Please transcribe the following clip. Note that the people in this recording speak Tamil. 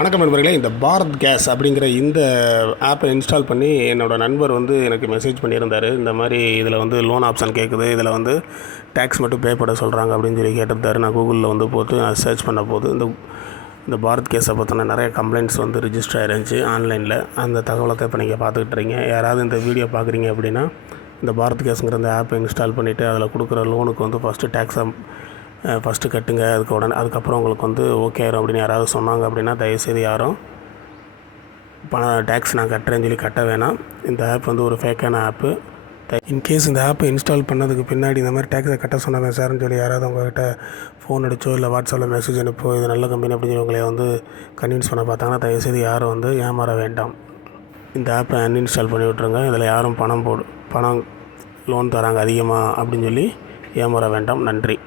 வணக்கம் நண்பர்களே. இந்த பாரத் கேஸ் அப்படிங்கிற இந்த ஆப்பை இன்ஸ்டால் பண்ணி என்னோடய நண்பர் வந்து எனக்கு மெசேஜ் பண்ணியிருந்தார். இந்த மாதிரி இதில் வந்து லோன் ஆப்ஷன் கேட்குது, இதில் வந்து டேக்ஸ் மட்டும் பே பண்ண சொல்கிறாங்க அப்படின்னு சொல்லி கேட்டிருந்தாரு. நான் கூகுளில் வந்து போட்டு நான் சர்ச் பண்ண போது இந்த பாரத் கேஸை பற்றின நிறைய கம்ப்ளைண்ட்ஸ் வந்து ரிஜிஸ்டர் ஆயிருந்துச்சு ஆன்லைனில். அந்த தகவலை தான் இப்போ நீங்கள் பார்த்துக்கிட்டுறீங்க. யாராவது இந்த வீடியோ பார்க்குறீங்க அப்படின்னா இந்த பாரத் கேஸுங்கிற இந்த ஆப்பை இன்ஸ்டால் பண்ணிவிட்டு அதில் கொடுக்குற லோனுக்கு வந்து ஃபஸ்ட்டு கட்டுங்க, அதுக்கப்புறம் உங்களுக்கு வந்து ஓகே ஆயிரும் அப்படின்னு யாராவது சொன்னாங்க அப்படின்னா தயவுசெய்து யாரும் டேக்ஸ் நான் கட்டுறேன்னு சொல்லி கட்ட வேணாம். இந்த ஆப் வந்து ஒரு ஃபேக்கான ஆப்பு. இன்கேஸ் இந்த ஆப்பை இன்ஸ்டால் பண்ணதுக்கு பின்னாடி இந்த மாதிரி டேக்ஸை கட்ட சொன்னாங்க சார்னு சொல்லி யாராவது உங்கள்கிட்ட ஃபோன் அடிச்சோ இல்லை வாட்ஸ்அப்பில் மெசேஜ் அனுப்போ இது நல்ல கம்பெனி அப்படின்னு சொல்லி உங்களை வந்து கன்வின்ஸ் பண்ண பார்த்தாங்கன்னா தயவுசெய்து யாரும் வந்து ஏமாற வேண்டாம். இந்த ஆப்பை அன்இன்ஸ்டால் பண்ணி விட்ருங்க. இதில் யாரும் பணம் லோன் தராங்க அதிகமாக அப்படின்னு சொல்லி ஏமாற வேண்டாம். நன்றி.